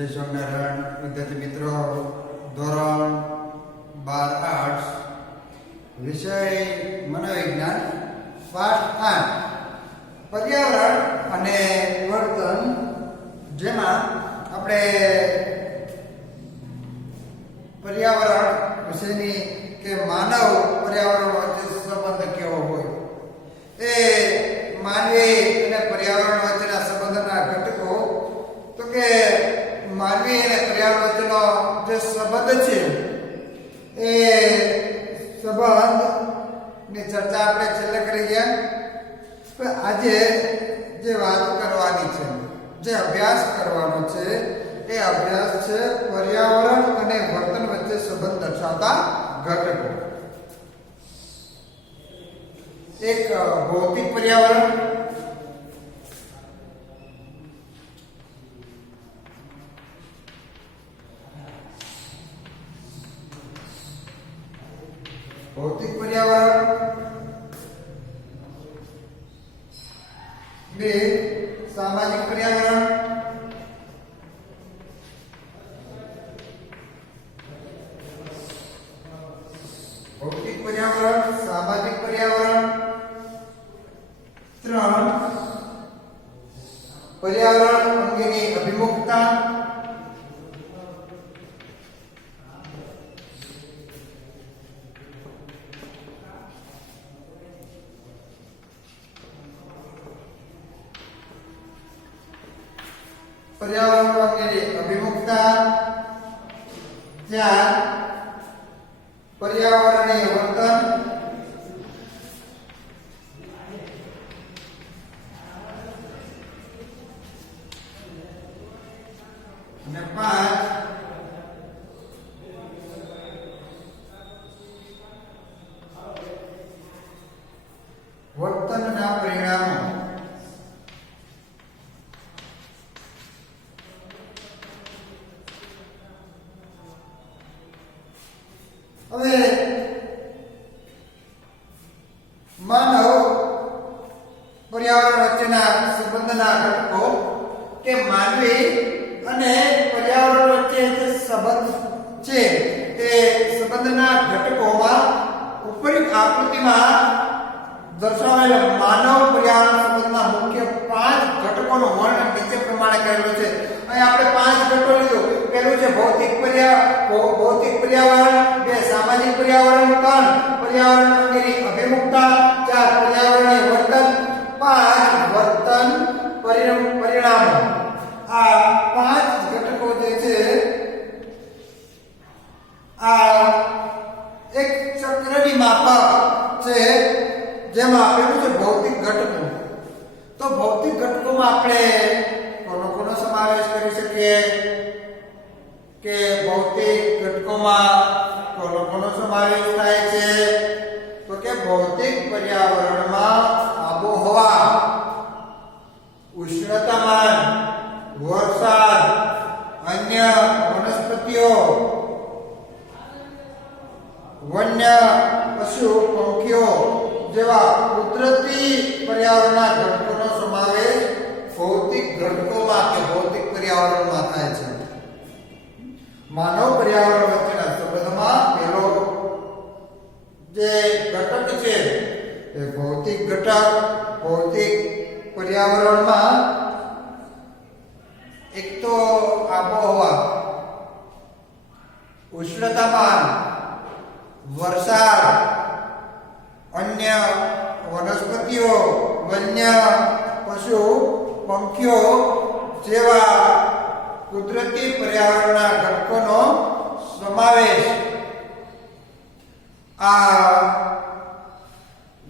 જય સ્વામિનારાયણ વિદ્યાર્થી મિત્રો, ધોરણ 12 આર્ટ્સ, વિષય મનોવિજ્ઞાન, પાઠ 8 પર્યાવરણ અને વર્તન, જેમાં આપણે પર્યાવરણ વિશેની કે માનવ પર્યાવરણ વચ્ચે સંબંધ કેવો હોય, એ માનવી અને પર્યાવરણ વચ્ચેના સંબંધના ઘટકો, તો કે માનવી અને પર્યાવરણ વચ્ચેનો જે સંબંધ છે એ સંબંધની ચર્ચા આપણે છેલ્લે કરી ગયા. પણ આજે જે વાત કરવાની છે, જે અભ્યાસ કરવાનો છે, એ અભ્યાસ છે પર્યાવરણ અને વર્તન વચ્ચે સંબંધ દર્શાવતા ઘટકો. એક ભૌતિક પર્યાવરણ, ભૌતિક પર્યાવરણ, બે સામાજિક પર્યાવરણ, ભૌતિક પર્યાવરણ, સામાજિક પર્યાવરણ, ત્રણ પર્યાવરણ અંગેની અભિમુખતા, પર્યાવરણ અંગેની અભિમુખતા, ચાર પર્યાવરણીય વર્તન, અને પાંચ વર્તનના પરિણામો. હવે માનવ પર્યાવરણ વચ્ચેના સંબંધના ઘટકો કે માનવી અને પર્યાવરણ વચ્ચે જે સંબંધ છે, એ સંબંધના ઘટકોમાં ઉપરની આકૃતિમાં દર્શાવેલા માનવ પર્યાવરણ સંબંધના મુખ્ય 5 ઘટકોનું વર્ણન નીચે પ્રમાણે કરેલું છે. અહીં આપણે 5 ઘટકો લીધું. પહેલું છે ભૌતિક પર્યાવરણ, બે સામાજિક પર્યાવરણ, ત્રણ પર્યાવરણ અંગેની અભિમુખતા, ચાર પર્યાવરણીય વર્તન, પાંચ વર્તન પરિણામો. આ 5 ઘટકો જે છે, આ એક ચક્રની માફક છે, જેમાં આપેલું છે ભૌતિક ઘટકો. તો ભૌતિક ઘટકોમાં આપણે કોનો સમાવેશ કરી શકીએ કે ભૌતિક ઘટકોમાં કોનો સમાવેશ થાય છે? તો કે ભૌતિક પર્યાવરણમાં આબોહવા, ઉષ્ણતામાન, વરસાદ, અન્ય વનસ્પતિઓ, વન્ય પશુ પંખીઓ જેવા કુદરતી પર્યાવરણના ઘટકોનો સમાવેશ ભૌતિક ઘટકોમાં કે ભૌતિક પર્યાવરણમાં થાય છે. માનવ પર્યાવરણ વચ્ચેના સંબંધમાં પહેલો જે ઘટક છે એ ભૌતિક ઘટક. ભૌતિક પર્યાવરણમાં એક તો આબોહવા, ઉષ્ણતામાન, વરસાદ, અન્ય વનસ્પતિઓ, વન્ય પશુ પંખીઓ જેવા કુદરતી પર્યાવરણના ઘટકોનો સમાવેશ આ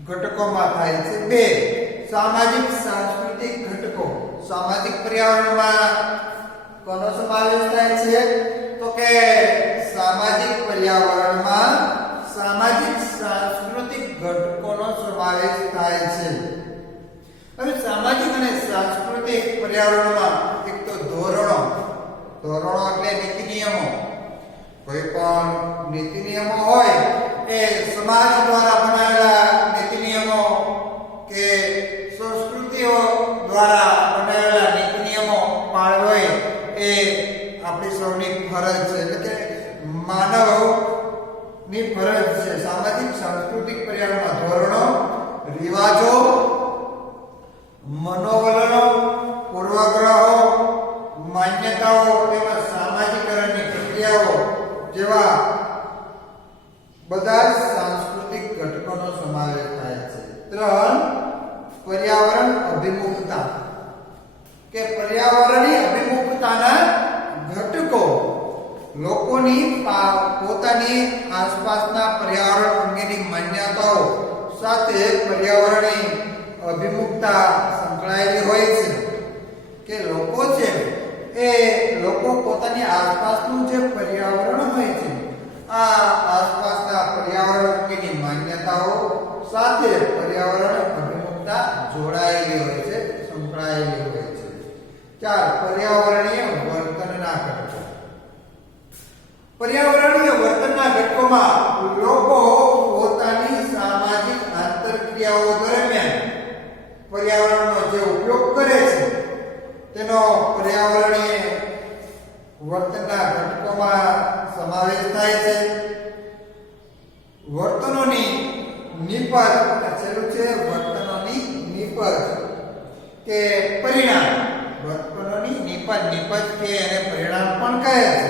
ઘટકોમાં થાય છે. બે સામાજિક સાંસ્કૃતિક ઘટકો. સામાજિક પર્યાવરણમાં કોનો સમાવેશ થાય છે? તો કે સામાજિક પર્યાવરણમાં સામાજિક સાંસ્કૃતિક ઘટકોનો સમાવેશ થાય છે. હવે સામાજિક અને સાંસ્કૃતિક પર્યાવરણમાં એક તો ધોરણો એટલે નીતિ નિયમો. કોઈ પણ નીતિ નિયમો હોય એ સમાજ દ્વારા બનાવેલા નીતિ નિયમો કે સંસ્કૃતિઓ દ્વારા બનાવેલા નીતિ નિયમો પાળવો એ પોતાની આસપાસના પર્યાવરણ અંગેની માન્યતાઓ સાથે પર્યાવરણીય અભિમુખતા સંકળાયેલી હોય છે કે લોકો છે એ લોકો પોતાની આસપાસનું જે પર્યાવરણ હોય છે આ આસપાસના પર્યાવરણ અંગેની માન્યતાઓ સાથે પર્યાવરણ અભિમુખતા જોડાયેલી હોય છે, સંકળાયેલી હોય છે. 4 પર્યાવરણીય વર્તનના ઘટકો. પર્યાવરણીય વર્તનના ઘટકોમાં લોકો પોતાની સામાજિક આંતરક્રિયાઓ દરમિયાન પર્યાવરણનો જે ઉપયોગ કરે છે તેનો પર્યાવરણીય વર્તનના ઘટકોમાં સમાવેશ થાય છે. વર્તનોની નિપજ, છેલ્લું છે વર્તનોની નિપજ કે પરિણામ. વર્તનોની નિપજ કે એને પરિણામ પણ કહે છે.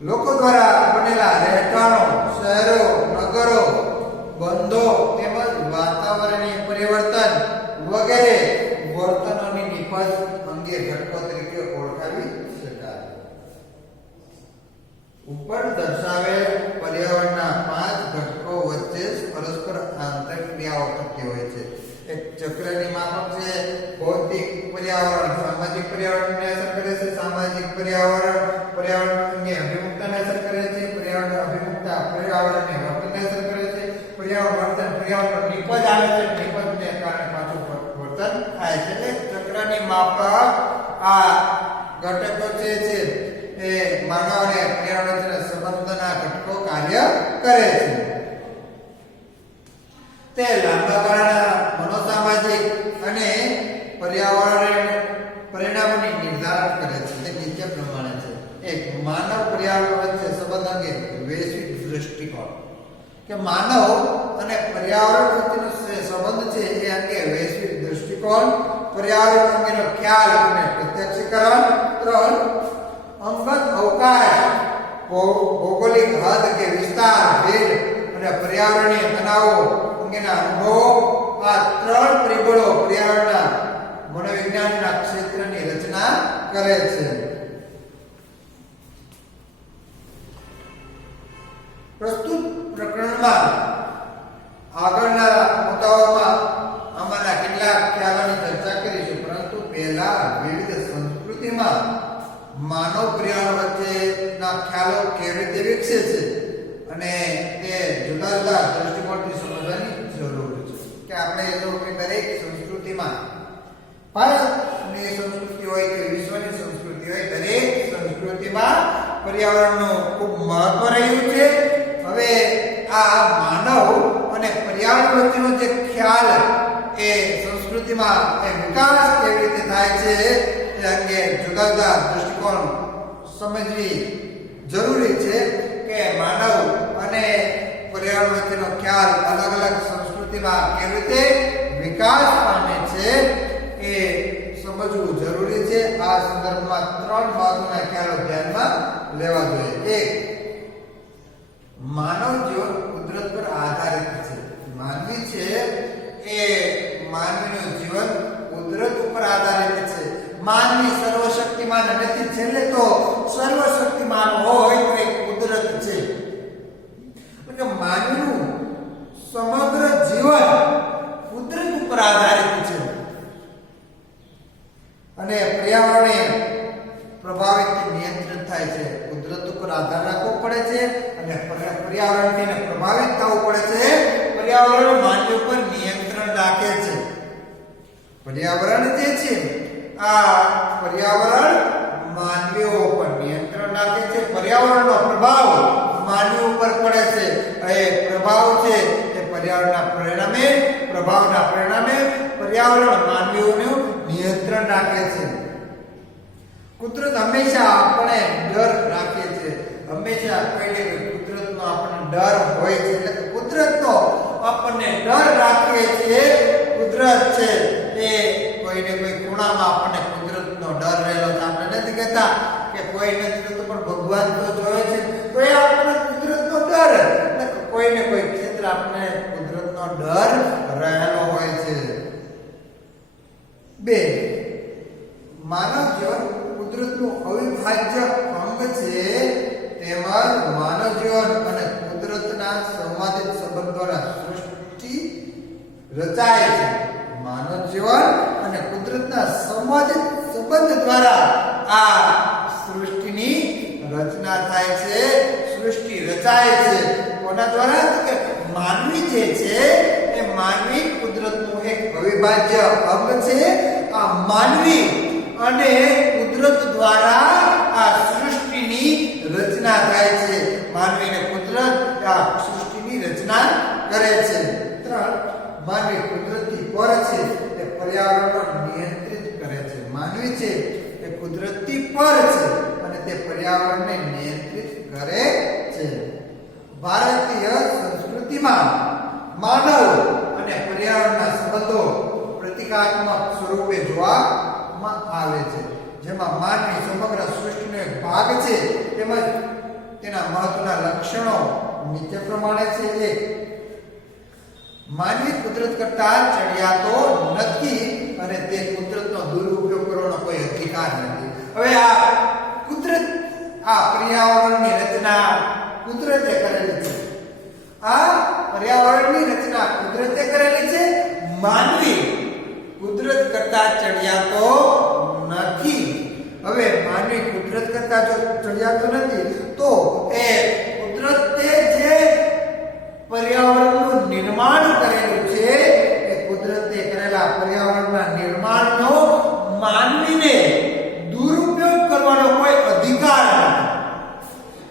લોકો દ્વારા બનેલા રહેઠાણો, શહેરો, નગરો, બંધો તેમજ વાતાવરણીય પરિવર્તન વગેરે વર્તનોની નિપજ અંગે ઘટકો તરીકે ઓળખાવી શકાય. ઉપર દર્શાવેલ પર્યાવરણના 5 ઘટકો વચ્ચે પરસ્પર આંતરક્રિયાઓ થતી હોય છે. એક ચક્રની માફક છે. ભૌતિક પર્યાવરણ સામાજિક પર્યાવરણને અસર કરે છે. સામાજિક પર્યાવરણ પર્યાવરણની અભિમુખતાને અસર કરે છે. પર્યાવરણ અભિમુખતા પર્યાવરણને વર્તનને અસર કરે છે. પર્યાવરણ વર્તન પર્યાવરણ પર નિપજ આવે છે. નિપજને કારણે પાછું વર્તન થાય છે. એટલે ચક્રની માફક આ ઘટકો છે એ માનવ અને પર્યાવરણ વચ્ચેના સંબંધના ઘટકો કાર્ય કરે છે. તે લાંબા ગાળાના મનોસામાજિક અને પર્યાવરણ પરિણામોની નિર્ધારણ કરે છે. તે નીચે પ્રમાણે છે. 1 માનવ પર્યાવરણ વચ્ચે સંબંધ અંગે વૈશ્વિક દૃષ્ટિકોણ. કે માનવ અને પર્યાવરણ વચ્ચેનો સંબંધ છે એ અંગે વૈશ્વિક દૃષ્ટિકોણ. પર્યાવરણ અંગેનો ખ્યાલ અને પ્રત્યક્ષીકરણ. 3 અંગત અવકાશ, ભૌગોલિક હદ કે વિસ્તાર, ભેદ અને પર્યાવરણીય તનાવો અંગેના અનુભવો. આ 3 પરિબળો પર્યાવરણના મનોવિજ્ઞાનના ક્ષેત્રની રચના કરે છે. પ્રસ્તુત પ્રકરણમાં આગળના મુદ્દાઓમાં આમાંના કેટલાક ખ્યાલોની ચર્ચા કરીશું, પરંતુ પહેલા વિવિધ સંસ્કૃતિમાં માનવ પર્યાવરણ વચ્ચેના ખ્યાલો કેવી રીતે વિકસે છે અને તે જુદા જુદા દ્રષ્ટિકોણથી સમજવાની જરૂર છે. કે આપણે જો કે દરેક સંસ્કૃતિમાં, ભારતની સંસ્કૃતિ હોય કે વિશ્વની સંસ્કૃતિ હોય, દરેક સંસ્કૃતિમાં પર્યાવરણનું ખૂબ મહત્વ રહ્યું છે. હવે આ માનવ અને પર્યાવરણ વચ્ચેનો જે ખ્યાલ એ સંસ્કૃતિમાં એ વિકાસ કેવી રીતે થાય છે એ અંગે જુદા જુદા દૃષ્ટિકોણ સમજવી જરૂરી છે. કે માનવ અને પર્યાવરણ વચ્ચેનો ખ્યાલ અલગ અલગ સંસ્કૃતિમાં કેવી રીતે વિકાસ પામે છે એ સમજવું જરૂરી છે. આ સંદર્ભમાં 3 મહત્વના ખ્યાલો ધ્યાનમાં લેવા જોઈએ. 1 માનવ જીવન કુદરત પર આધારિત છે. માનવી છે એ માનવીનું જીવન કુદરત ઉપર આધારિત છે. માનવી સર્વશક્તિમાન નથી. છેલ્લે તો સર્વશક્તિમાન હોય તો એ કુદરત છે. એટલે માનવીનું સમગ્ર જીવન કુદરત ઉપર આધારિત છે અને પર્યાવરણને પ્રભાવિત નિયંત્રિત થાય છે. કુદરત ઉપર આધાર રાખવો પડે છે અને પર્યાવરણને પ્રભાવિત થવું પડે છે. પર્યાવરણ માનવી ઉપર નિયંત્રણ રાખે છે. પર્યાવરણ જે છે આ પર્યાવરણ માનવીઓ ઉપર નિયંત્રણ રાખે છે. પર્યાવરણનો પ્રભાવ માનવી ઉપર પડે છે. એ પ્રભાવ છે એ પ્રભાવના પરિણામે પર્યાવરણ માનવીઓનું નિયંત્રણ રાખે છે. કુદરત હંમેશા આપણે ડર રાખે છે. હંમેશા કહીએ કે કુદરતનો આપણને ડર હોય છે. એટલે કુદરતનો આપણને ડર રાખે છે. કુદરત છે એ કોઈને કોઈ ખૂણામાં આપણને કુદરતનો ડર રહેલો છે. આપણે નથી કહેતા કે કોઈ નથી તો પણ ભગવાન તો જોવે છે, તો એ આપણને કુદરતનો ડર, એટલે કોઈને કોઈ ક્ષેત્ર આપણને કુદરતનો ડર રહેલો હોય છે. 2 માનવ જીવન કુદરતનું અવિભાજ્ય અંગ છે જીવન અને કુદરતના સંવાદિત સંબંધ દ્વારા સૃષ્ટિ રચાય છે. માનવ જીવન અને કુદરતના સંવાદિત સંબંધ દ્વારા આ સૃષ્ટિની રચના થાય છે, સૃષ્ટિ રચાય છે. કોના દ્વારા? તો કે માનવી જે છે એ માનવી કુદરતનું એક અવિભાજ્ય અંગ છે. આ માનવી અને કુદરત દ્વારા આ સૃષ્ટિની રચના થાય છે. માનવી અને કુદરત આ સૃષ્ટિની રચના કરે છે. 3. માનવી કુદરતથી પર છે, તે પર્યાવરણને નિયંત્રિત કરે છે. માનવી છે એ કુદરતથી પર છે અને તે પર્યાવરણને નિયંત્રિત કરે છે. ભારતીય સંસ્કૃતિમાં માનવ અને પર્યાવરણના સંબંધો પ્રતિકાત્મક સ્વરૂપે જોવામાં આવે છે, જેમાં માનવી સમગ્ર સૃષ્ટિનો એક ભાગ છે. તેમજ તેના મહત્વના લક્ષણો નીચે પ્રમાણે છે. 1. માનવી કુદરત કરતા ચડિયાતો નથી અને તે કુદરતનો દુરુપયોગ કરવાનો કોઈ અધિકાર નથી. હવે આ કુદરત, આ પર્યાવરણની રચના કુદરતે કરેલી છે. આ પર્યાવરણની રચના કુદરતે કરેલી છે. માનવી કુદરત કરતા ચડિયાતો નથી. હવે માનવી કુદરત કરતા જો ચડિયાતો નથી તો એ કુદરતે જે પર્યાવરણનું નિર્માણ કરેલું છે એ કુદરતે કરેલા પર્યાવરણના નિર્માણનો માનવીને દુરુપયોગ કરવાનો કોઈ અધિકાર નથી.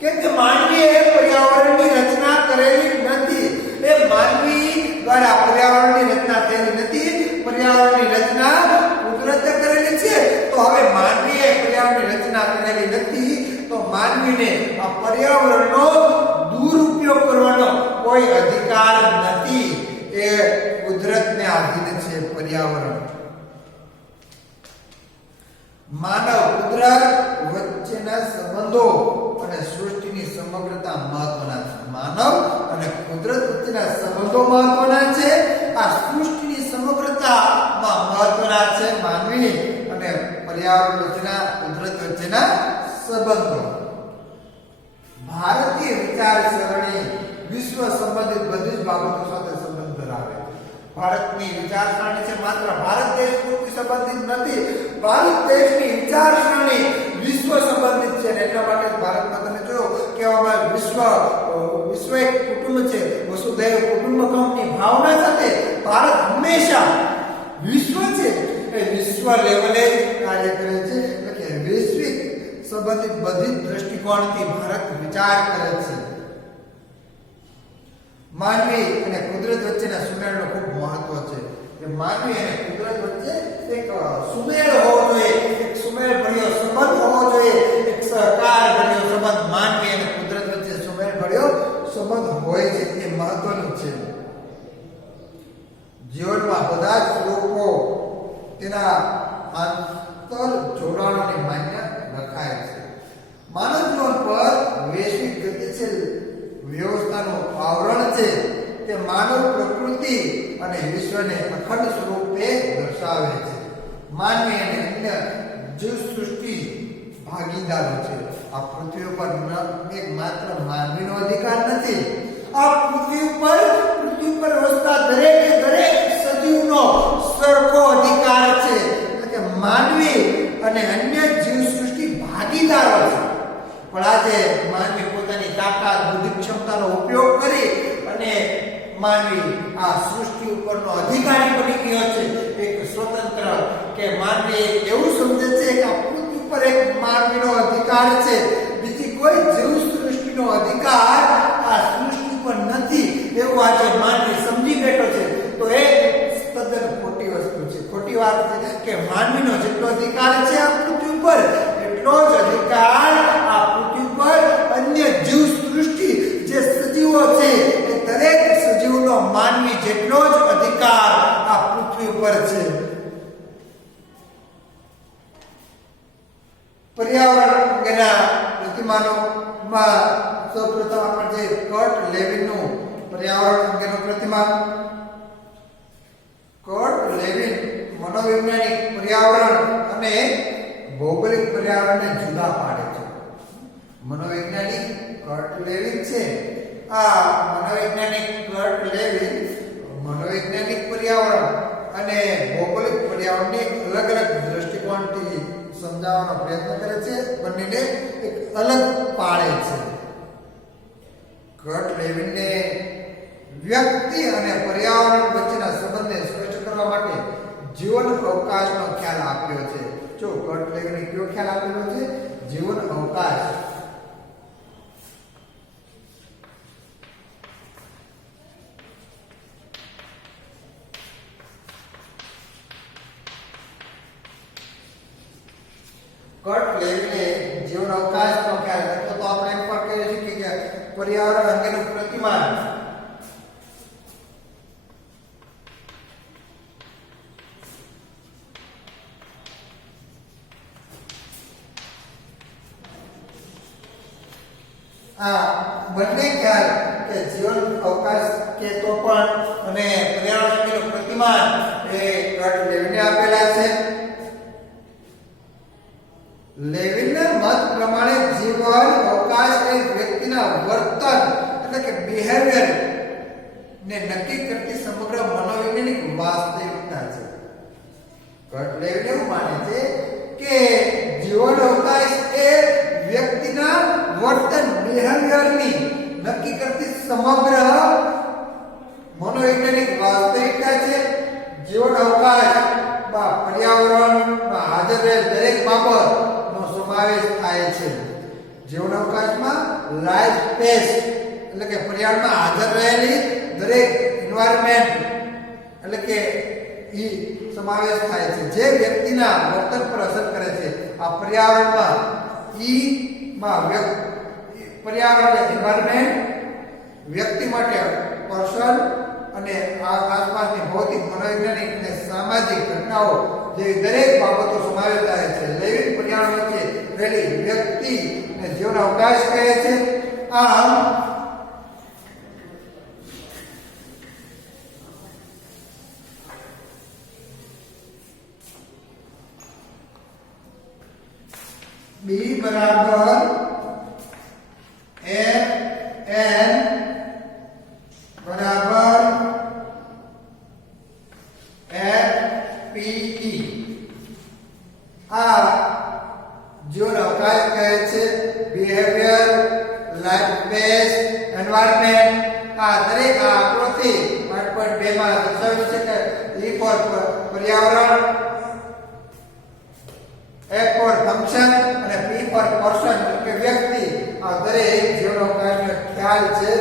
કેમ કે માનવીએ પર્યાવરણની રચના કરેલી નથી. એ માનવી દ્વારા પર્યાવરણની રચના થયેલી નથી. પર્યાવરણની રચના કુદરતે કરેલી છે. તો હવે માનવીએ પર્યાવરણની રચના કરેલી નથી તો માનવીને આ પર્યાવરણનો દુરુપયોગ કરવાનો કોઈ અધિકાર નથી. એ કુદરતને આધીન છે પર્યાવરણ. માનવ કુદરત વચ્ચેના સંબંધો અને સૃષ્ટિની સમગ્રતા મહત્વના છે. માનવ અને કુદરત વચ્ચેના સંબંધો મહત્વના છે. આ સૃષ્ટિની સમગ્રતામાં મહત્વના છે માનવી અને પર્યાવરણ વચ્ચેના, કુદરત વચ્ચેના સંબંધો. ભારતીય વિચારસરણી વિશ્વ સંબંધિત બધી જ બાબતો સાથે સંબંધ ધરાવે છે. ભારતની વિચારસરણી છે માત્ર ભારત દેશ પૂરતી સંબંધિત નથી. ભારત દેશની વિચારસરણી વિશ્વ સંબંધિત છે. એટલા માટે ભારતમાં તમે જોયો કહેવામાં વિશ્વ એક કુટુંબ છે. વસુધૈવ કુટુંબકમની ભાવના સાથે ભારત હંમેશા વિશ્વ છે એ વિશ્વ લેવલે કાર્ય કરે છે. એટલે કે વૈશ્વિક સંબંધિત બધી દ્રષ્ટિકોણથી ભારત વિચાર કરે છે. માનવી અને કુદરત વચ્ચેના સુમેળનો ખૂબ મહત્વ છે. કે માનવી અને કુદરત વચ્ચે એક સુમેળ હોવો જોઈએ, એક સુમેળ ભર્યો સંબંધ હોવો જોઈએ, એક સહકાર ભર્યો સંબંધ. માનવી અને કુદરત વચ્ચે સુમેળ ભર્યો સંબંધ હોય છે એ મહત્વનું છે. જીવનમાં બધા જ સ્વરૂપો તેના આંતર જોડાણોને માન્ય રખાય છે. માનવ જીવન પર વૈશ્વિક ગતિશીલ વ્યવસ્થાનું આવરણ છે. તે માનવ પ્રકૃતિ અને વિશ્વને અખંડ સ્વરૂપે દર્શાવે છે. માનવી અને અન્ય જીવસૃષ્ટિ ભાગીદારો છે. આ પૃથ્વી ઉપર એક માત્ર માનવીનો અધિકાર નથી. આ પૃથ્વી પર વસતા દરેક સજીવનો સરખો અધિકાર છે. એટલે કે માનવી અને અન્ય જીવસૃષ્ટિ ભાગીદારો છે. પણ આજે માનવી પોતાની તાકાત, બુદ્ધિ, ક્ષમતાનો ઉપયોગ કરી અને માનવી આ સૃષ્ટિ ઉપરનો અધિકારી બની ગયો છે. એક સ્વતંત્ર કે માનવી એવું સમજે છે કે આ પૃથ્વી પર એક માનવીનો અધિકાર છે, બીજી કોઈ જીવ સૃષ્ટિનો અધિકાર આ સૃષ્ટિ પર નથી, એવું આજે માનવી સમજી બેઠો છે. તો એ તદ્દન ખોટી વસ્તુ છે, ખોટી વાત છે. કે માનવીનો જેટલો અધિકાર છે આ પૃથ્વી પર એટલો જ અધિકાર આ પૃથ્વી પર અન્ય જીવ સૃષ્ટિ જે સજીવો છે એ દરેક સજીવનો માનવી જેટલો જ અધિકાર આ પૃથ્વી પર છે. પર્યાવરણ અંગેના પ્રતિમાનોમાં સૌપ્રથમ આપણે જે કર્ટ લેવિનનું પર્યાવરણ અંગેનું પ્રતિમાન. કર્ટ લેવિન મનોવૈજ્ઞાનિક પર્યાવરણ અને ભૌગોલિક પર્યાવરણને જુદા પાડે છે. મનોવૈજ્ઞાનિક કર્ટ લેવિન છે. આ મનોવૈજ્ઞાનિક કર્ટ લેવિન મનોવૈજ્ઞાનિક પર્યાવરણ અને ભૌગોલિક પર્યાવરણની અલગ અલગ દ્રષ્ટિકોણથી સમજાવવાનો પ્રયત્ન કરે છે, બંનેને એક અલગ પાડે છે. કર્ટ લેવિનને વ્યક્તિ અને પર્યાવરણ વચ્ચેના સંબંધને સ્પષ્ટ કરવા માટે જીવન અવકાશનો ખ્યાલ આપ્યો છે. જો કર્ટ લેવિને કયો ખ્યાલ આપેલો છે? જીવન અવકાશ. કર્ટ લેવિને જીવન અવકાશનો ખ્યાલ તો આપણે એમ પણ કહીએ છીએ કે પર્યાવરણ અંગેનું પ્રતિમાન. આ બંને ખ્યાલ કે જીવન અવકાશ કે તો પણ અને પર્યાવરણ અંગેનું પ્રતિમાન એ કર્ટ લેવિને આપેલા છે. લેવિનના મત પ્રમાણે જીવન અવકાશ એ વ્યક્તિના વર્તન એટલે કે બિહેવિયર ને નક્કી કરતી સમગ્ર મનોવૈજ્ઞાનિક વાસ્તવિકતા છે. કર્ટ લેવિન એવું માને છે કે જીવન અવકાશ એ વ્યક્તિના વર્તન બિહેવિયરની નક્કી કરતી સમગ્ર મનોવૈજ્ઞાનિક વાસ્તવિકતા છે. જીવન અવકાશમાં પર્યાવરણમાં હાજર રહેલ દરેક બાબતનો સમાવેશ થાય છે. જીવન અવકાશમાં લાઈફ સ્પેસ એટલે કે પર્યાવરણમાં હાજર રહેલી દરેક એન્વાયરમેન્ટ એટલે કે ઈ સમાવેશ થાય છે જે વ્યક્તિના વર્તન પર અસર કરે છે. આ પર્યાવરણમાં પર્યાવરણ એન્વાયરમેન્ટ વ્યક્તિ માટે પર્સન અને આ આસપાસની ભૌતિક મનોવૈજ્ઞાનિક અને સામાજિક ઘટનાઓ જેવી દરેક બાબતો સમાવેશ થાય છે. લેવિન પર્યાવરણ વચ્ચે રહેલી વ્યક્તિ ને જીવન અવકાશ કહે છે. આમ B બરાબર FN બરાબર FPE. આ જીવન અવકાશ કહે છે. બિહેવિયર, લાઈફ સ્પેસ, એન્વાયરમેન્ટ આ દરેક આકૃતિ 8.2 માં દર્શાવ્યું છે કે E ફોર પર્યાવરણ, F ફોર ફંક્શન અને P ફોર પર્સન કે વ્યક્તિ આ દરેક જીવન અવકાશનો ખ્યાલ છે.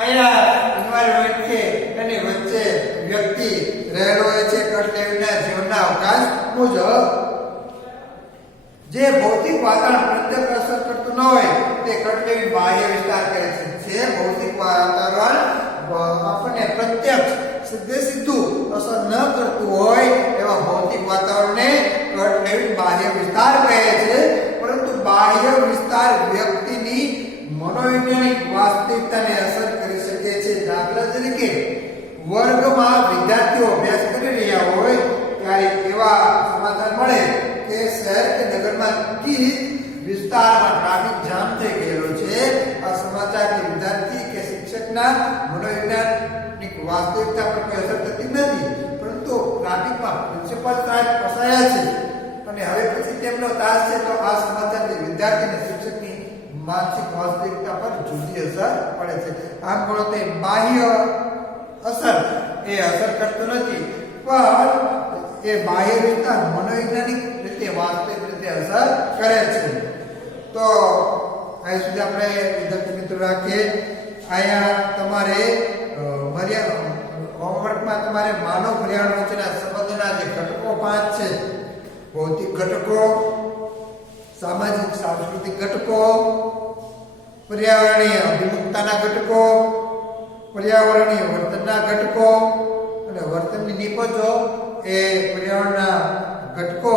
અહીંયા એન્વાયરમેન્ટ છે એની વચ્ચે વ્યક્તિ રહેલો હોય છે. કર્ટ લેવિનના જીવનના અવકાશ મુજબ જે ભૌતિક વાતાવરણ પ્રત્યક્ષ અસર કરતું ન હોય તે કર્ટ લેવિન બાહ્ય વિસ્તાર કહે છે. જે ભૌતિક વાતાવરણ આપણને પ્રત્યક્ષ સીધું અસર ન કરતું હોય એવા ભૌતિક વાતાવરણને કર્ટ લેવિન બાહ્ય વિસ્તાર કહે છે. પરંતુ બાહ્ય વિસ્તાર વ્યક્તિની મનોવૈજ્ઞાનિક વાસ્તવિકતાને અસર કરી શકે છે. દાખલા તરીકે વર્ગમાં વિદ્યાર્થીઓ અભ્યાસ કરી રહ્યા હોય ત્યારે એવા સમાચાર મળે કે શહેર કે નગરમાં કીટ વિસ્તારમાં ટ્રાફિક જામ થઈ ગયેલો છે. આ સમાચારથી વિદ્યાર્થી કે શિક્ષકના મનોવૈજ્ઞાનિક વાસ્તવિકતા પર કોઈ અસર થતી નથી, પરંતુ ટ્રાફિકમાં પ્રિન્સિપલ સાહેબ ફસાયા છે અને હવે પછી તેમનો તાસ છે, તો આ સમાચારથી વિદ્યાર્થી અને શિક્ષકની માનસિક વાસ્તવિકતા પર જુદી અસર પડે છે. આમ ગણો તે બાહ્ય અસર એ અસર કરતું નથી, પણ એ બાહ્ય વિસ્તાર મનોવૈજ્ઞાનિક રીતે વાસ્તવિક રીતે અસર કરે છે. તો અહીં સુધી આપણે વિદ્યાર્થી મિત્રો રાખીએ. અહીંયા તમારે હોમવર્કમાં તમારે માનવ પર્યાવરણ વચ્ચેના સંબંધોના જે ઘટકો 5 છે, ભૌતિક ઘટકો, સામાજિક સાંસ્કૃતિક ઘટકો, પર્યાવરણીય અભિમુખતાના ઘટકો, પર્યાવરણીય વર્તનના ઘટકો અને વર્તનની નિપજો એ પર્યાવરણના ઘટકો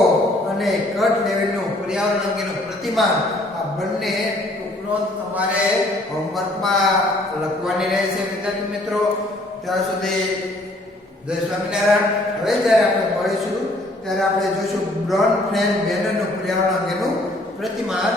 અને કર્ટ લેવિનનું પર્યાવરણ અંગેનું પ્રતિમાન આ બંને ટુકડો તમારે હોમવર્કમાં લખવાની રહેશે. વિદ્યાર્થી મિત્રો, ત્યાં સુધી જય સ્વામિનારાયણ. હવે જ્યારે આપણે મળીશું ત્યારે આપણે જોઈશું બ્રોન ફ્રેન બેનરનું પર્યાવરણ અંગેનું પ્રતિમાન